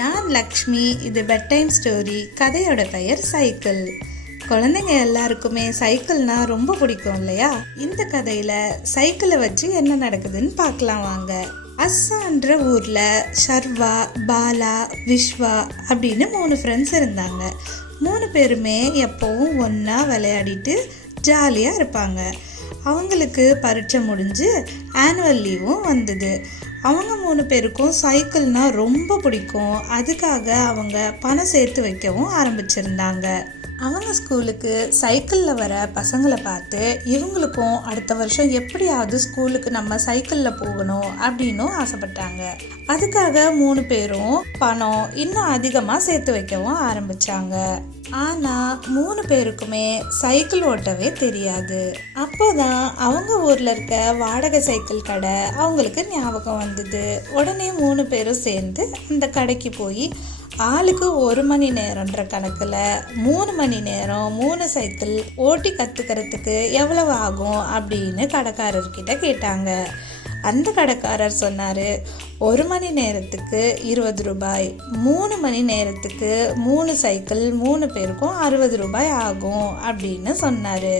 நான் லக்ஷ்மி. இது bed time story. கதையோட பெயர் சைக்கிள். குழந்தைங்க எல்லாருக்குமே சைக்கிள்னா ரொம்ப பிடிக்கும் இல்லையா? இந்த கதையில சைக்கிளை வச்சு என்ன நடக்குதுன்னு பார்க்கலாம் வாங்க. அஸ்ஸான்ற ஊர்ல ஷர்வா, பாலா, விஸ்வா அப்படின்னு 3 ஃப்ரெண்ட்ஸ் இருந்தாங்க. 3 பேருமே எப்பவும் ஒன்றா விளையாடிட்டு ஜாலியாக இருப்பாங்க. அவங்களுக்கு பரீட்சை முடிஞ்சு ஆனுவல் லீவும் வந்தது. அவங்க 3 பேருக்கும் சைக்கிள்னா ரொம்ப பிடிக்கும். அதுக்காக அவங்க பணம் சேர்த்து வைக்கவும் ஆரம்பிச்சிருந்தாங்க. அவங்க ஸ்கூலுக்கு சைக்கிளில் வர பசங்களை பார்த்து இவங்களுக்கும் அடுத்த வருஷம் எப்படியாவது ஸ்கூலுக்கு நம்ம சைக்கிளில் போகணும் அப்படின்னும் ஆசைப்பட்டாங்க. அதுக்காக 3 பேரும் பணம் இன்னும் அதிகமாக சேர்த்து வைக்கவும் ஆரம்பிச்சாங்க. ஆனால் 3 பேருக்குமே சைக்கிள் ஓட்டவே தெரியாது. அப்போதான் அவங்க ஊரில் இருக்க வாடகை சைக்கிள் கடை அவங்களுக்கு ஞாபகம் வந்தது. உடனே 3 பேரும் சேர்ந்து அந்த கடைக்கு போய் ஆளுக்கு 1 மணி நேரம்ன்ற கணக்கில் 3 மணி நேரம் 3 சைக்கிள் ஓட்டி கற்றுக்கிறதுக்கு எவ்வளவு ஆகும் அப்படின்னு கடைக்காரர்கிட்ட கேட்டாங்க. அந்த கடைக்காரர் சொன்னார், 1 மணி நேரத்துக்கு 20 ரூபாய், 3 மணி நேரத்துக்கு 3 சைக்கிள் 3 பேருக்கும் 60 ரூபாய் ஆகும் அப்படின்னு சொன்னார்.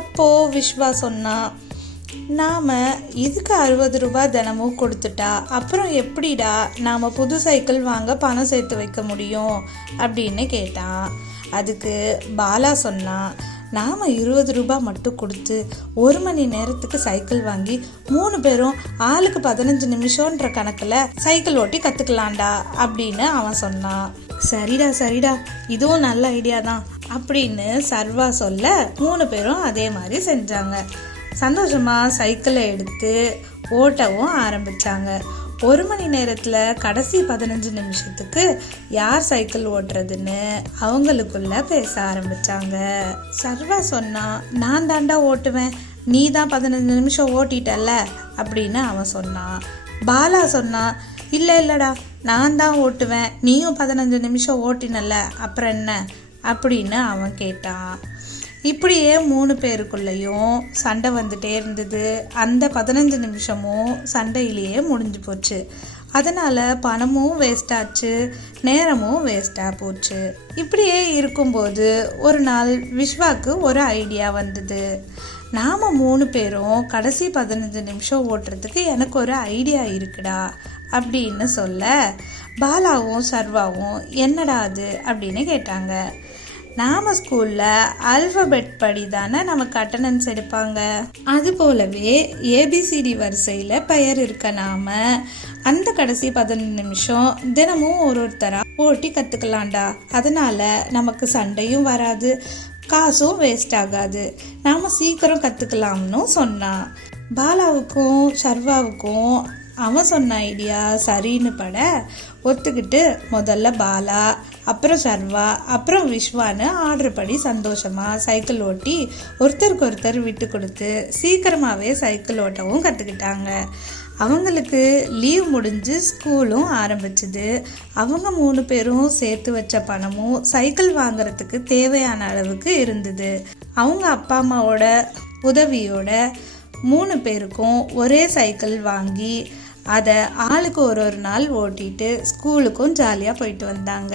அப்போது விஸ்வா சொன்னா, நாம் இதுக்கு 60 ரூபாய் தினமும் கொடுத்துட்டா அப்புறம் எப்படிடா நாம் புது சைக்கிள் வாங்க பணம் சேர்த்து வைக்க முடியும் அப்படின்னு கேட்டான். அதுக்கு பாலா சொன்னான், நாம் 20 ரூபாய் மட்டும் கொடுத்து 1 மணி நேரத்துக்கு சைக்கிள் வாங்கி 3 பேரும் ஆளுக்கு 15 நிமிஷம்ன்ற கணக்கில் சைக்கிள் ஓட்டி கற்றுக்கலாம்டா அப்படின்னு அவன் சொன்னான். சரிடா இதுவும் நல்ல ஐடியா தான் அப்படின்னு சர்வா சொல்ல 3 பேரும் அதே மாதிரி செஞ்சாங்க. சந்தோஷமாக சைக்கிளை எடுத்து ஓட்டவும் ஆரம்பித்தாங்க. 1 மணி நேரத்தில் கடைசி 15 நிமிஷத்துக்கு யார் சைக்கிள் ஓட்டுறதுன்னு அவங்களுக்குள்ள பேச ஆரம்பித்தாங்க. சர்வா சொன்னா, நான் தாண்டா ஓட்டுவேன், நீ தான் 15 நிமிஷம் ஓட்டிட்டல்ல அப்படின்னு அவன் சொன்னான். பாலா சொன்னா, இல்லைடா நான் தான் ஓட்டுவேன், நீயும் 15 நிமிஷம் ஓட்டினல்ல அப்புறம் என்ன அப்படின்னு அவன் கேட்டான். இப்படியே 3 பேருக்குள்ளேயும் சண்டை வந்துட்டே இருந்தது. அந்த 15 நிமிஷமும் சண்டையிலேயே முடிஞ்சு போச்சு. அதனால் பணமும் வேஸ்டாச்சு, நேரமும் வேஸ்டாக போச்சு. இப்படியே இருக்கும்போது ஒரு நாள் விஸ்வாக்கு ஒரு ஐடியா வந்தது. நாம் 3 பேரும் கடைசி 15 நிமிஷம் ஓட்டுறதுக்கு எனக்கு ஒரு ஐடியா இருக்குடா அப்படின்னு சொல்ல பாலாவும் சர்வாவும் என்னடா அது அப்படின்னு கேட்டாங்க. நாம் ஸ்கூலில் ஆல்ஃபபெட் படி தானே நமக்கு அட்டண்டன்ஸ் எடுப்பாங்க. அது போலவே ஏபிசிடி வரிசையில் பெயர் இருக்க நாம் அந்த கடைசி 15 நிமிஷம் தினமும் ஒருத்தராக ஓட்டி கற்றுக்கலாம்டா. அதனால் நமக்கு சண்டையும் வராது, காசும் வேஸ்ட் ஆகாது, நாம் சீக்கிரம் கற்றுக்கலாம்னு சொன்னான். பாலாவுக்கும் சர்வாவுக்கும் அவன் சொன்ன ஐடியா சரின்னு பட ஒத்துக்கிட்டு முதல்ல பாலா, அப்புறம் சர்வா, அப்புறம் விஸ்வான்னு ஆர்டர் படி சந்தோஷமாக சைக்கிள் ஓட்டி ஒருத்தருக்கு ஒருத்தர் விட்டு கொடுத்து சீக்கிரமாகவே சைக்கிள் ஓட்டவும் கற்றுக்கிட்டாங்க. அவங்களுக்கு லீவ் முடிஞ்சு ஸ்கூலும் ஆரம்பிச்சுது. அவங்க 3 பேரும் சேர்த்து வச்ச பணமும் சைக்கிள் வாங்குறதுக்கு தேவையான அளவுக்கு இருந்தது. அவங்க அப்பா அம்மாவோட உதவியோட 3 பேருக்கும் ஒரே சைக்கிள் வாங்கி அதை ஆளுக்கு ஒரு நாள் ஓட்டிட்டு ஸ்கூலுக்கும் ஜாலியாக போயிட்டு வந்தாங்க.